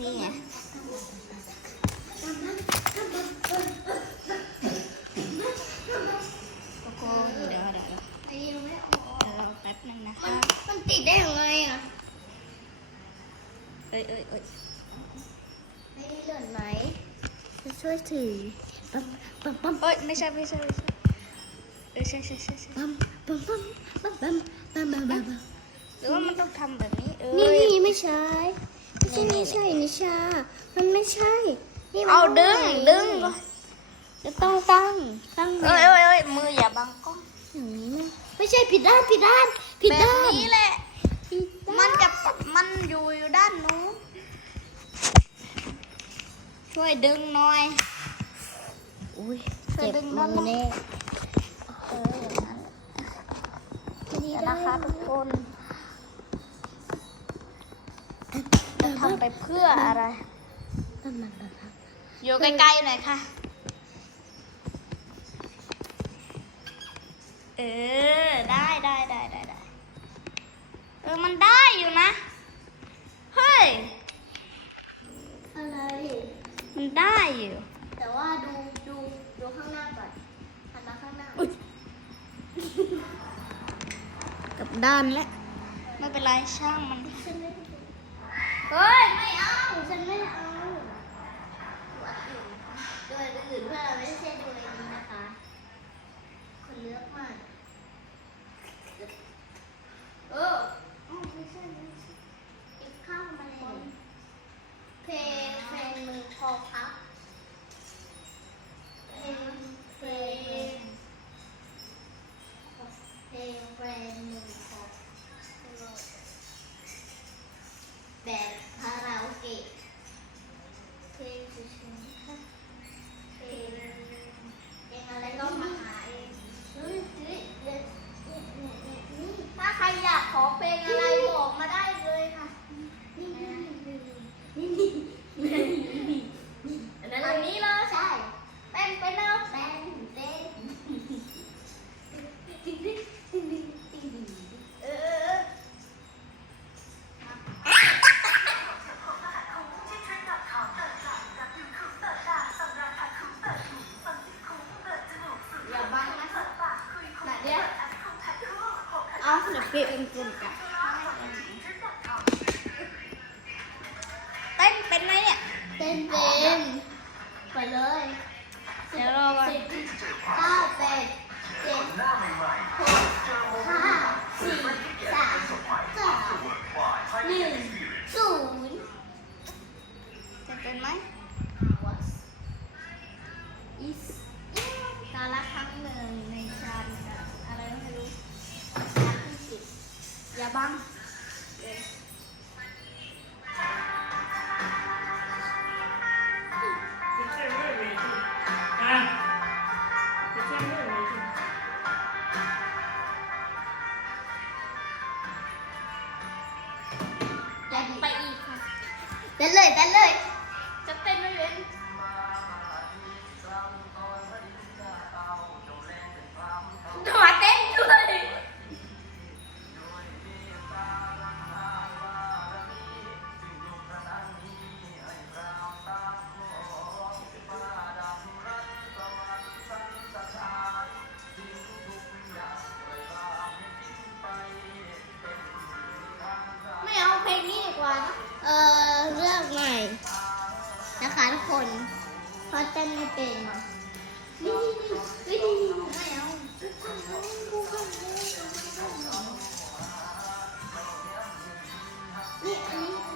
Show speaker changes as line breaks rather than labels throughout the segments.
นี่ไงโโก้เดี๋ยวเดี๋ยวเดี๋ยวราแป๊บนึงนะคะ
มันติดได้ยังไงอะ
เอ้ยเอ้ยเอ้ย
ไม่หล่นไหมจะช่วยถือปั๊มปั๊มปั๊ม
เอ้ยไม่ใช่ไม่ใช่ไม่ใช่เอ้ยใช่ใช่ใช่ใช่
ปั๊มปั๊มปั๊มปั๊มปั๊มปั๊มปั๊ม
หรือว่ามันต้องทำแบบนี้เอ้ย
นี่นี่ไม่ใช่ ช่ไม่ใช่นิชา มันไม่ใช่ นี่มัน
เอาดึง
ตรไหน
ดึงก่อนจะต้องตั้ง
ตั้งแบ
เอ้ย
บ
เอ้ยเอ้ยมืออย่าบังกล้อง
อย่างนี้นะไม่ใช่ผิดด้านผิดด้านผิด
แบบ
ด้าน
นี้แหละ
ผิดด้า
มันจะปะมันอยู่อยู่ด้านนู้นช่วยดึงหน่อย
อุ้ย
ช่วย
เจ็บ
ดึง
มื
ด้าน
อ
ล่าง
แน่
เอออย่างนั้น
ทีนี้
เดี๋ยว
ได้
นะคะทุกคน
เออ
ทำไปเพื่ออะไร
ปั๊มปั๊มปั๊มปั๊ม
อยู่ใกล้ๆหน่อยค่ะ เออ ได้ได้ได้ได้ได้เออ มันได้อยู่นะ เฮ้ย
อะไร
มันได้อยู่
แต่ว่าดูดูดูข้างหน้าก่อนหันมาข้างหน้า
กับด้านแล้วไม่เป็นไรช่างมัน
Đến 来 นะคะทุกคนเพราะเต้นไม่เป็นนี่นี่นี่นี่ไม่เอานี่อันนี้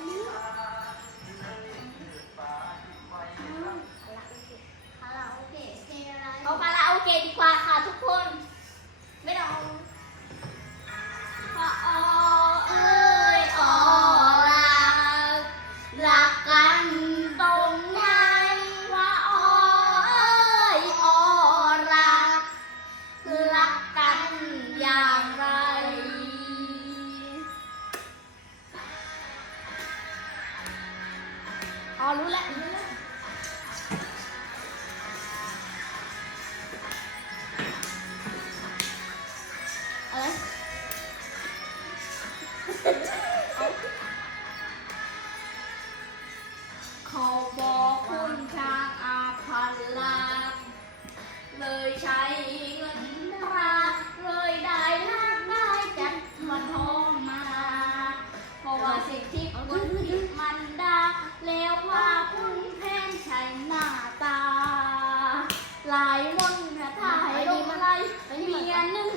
เ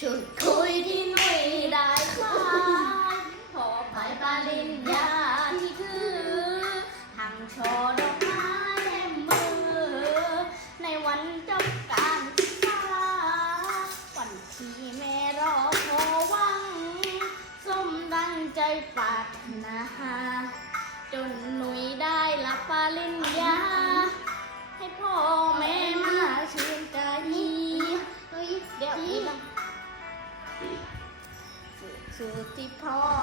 ชุดคุย สิบพอ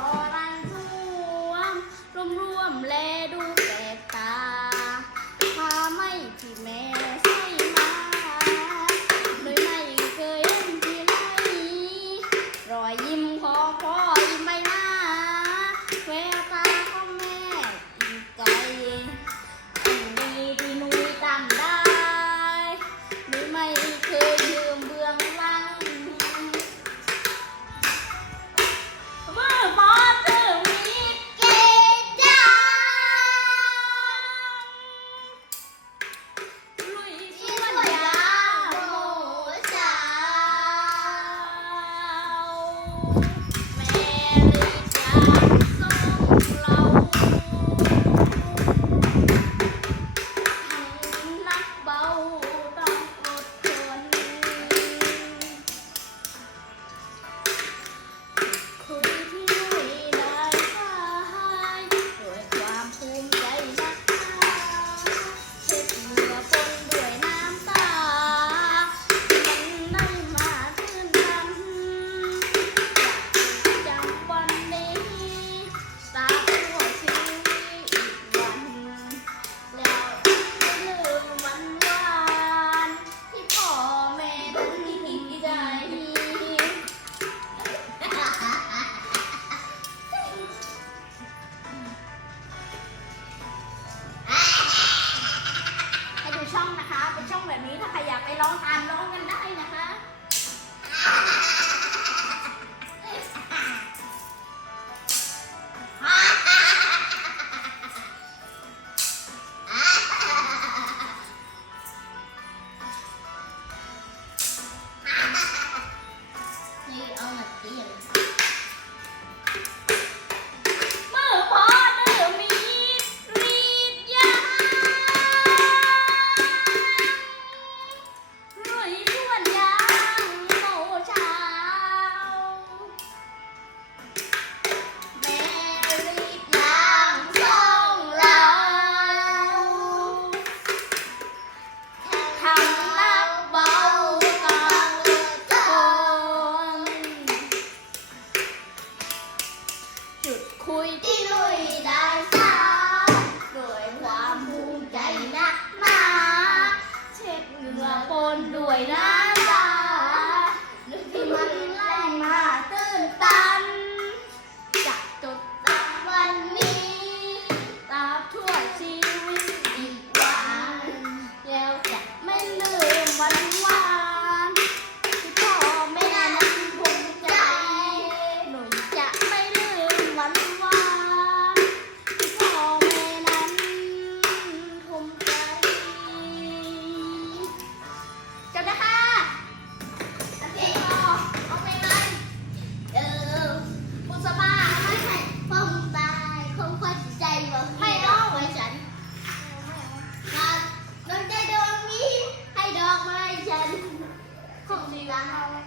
然后，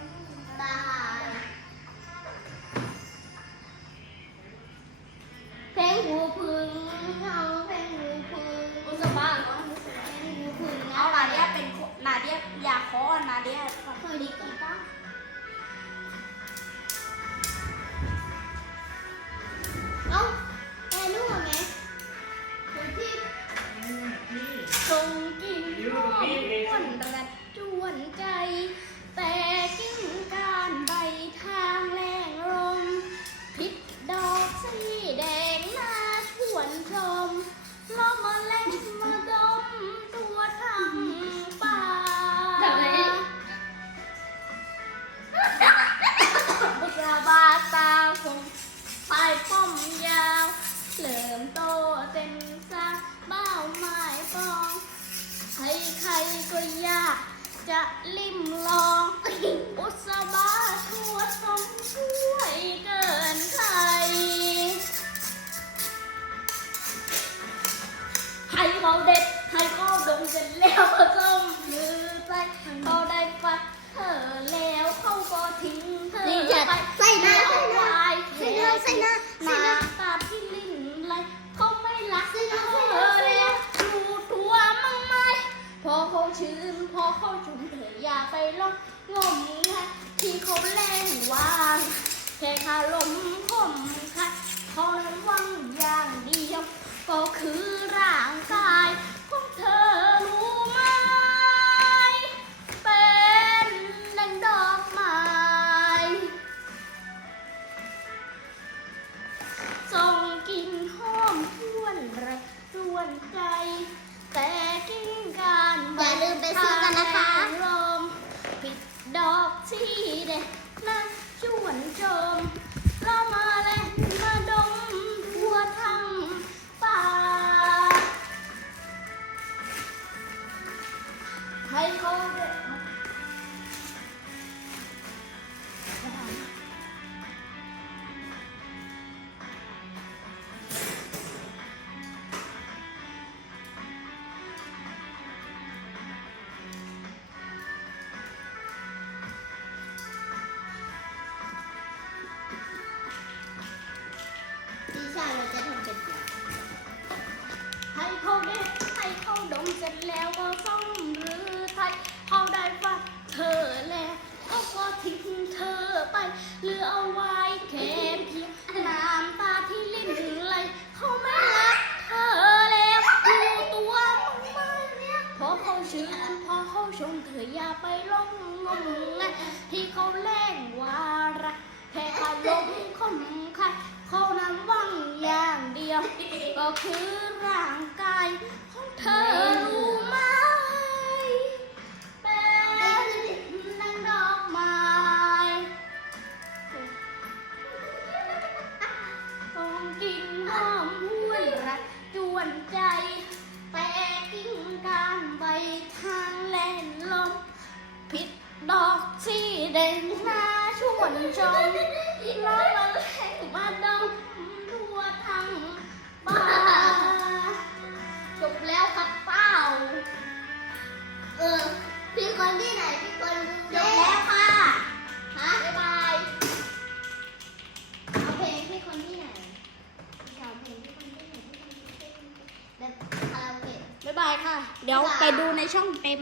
爸 มที่เขา
แรง
วางแค่ขาลมคม
ค่ะเขา
นั้
น
วั
ง
อย่างเดียว
ก็
คือ ดอกที่
เด็ดนะชวนชมเรามาเลย ที่เขาแล่งวาระแค่ขาลม
ค
นไข้เขานำว่างอย่างเดียว ก็คือร่างกายของเธอรู้ ที่เด่นหน้าชวนชมร้องละแรงมาดมทั่วทั้งบ้านจบแล้วครับเป้า
เออพี่คนที่ไหนพี่คน
จบแล้วค่ะ
ฮะ
บ๊ายบาย
เอาเพลงพี่คนที่ไหนเอาเพลงพี่คนที่ไหนพี่คนที่ไหนแบบคาราโอเกะ
บ๊ายบายค่ะ เดี๋ยวไปดูในช่องเต็ม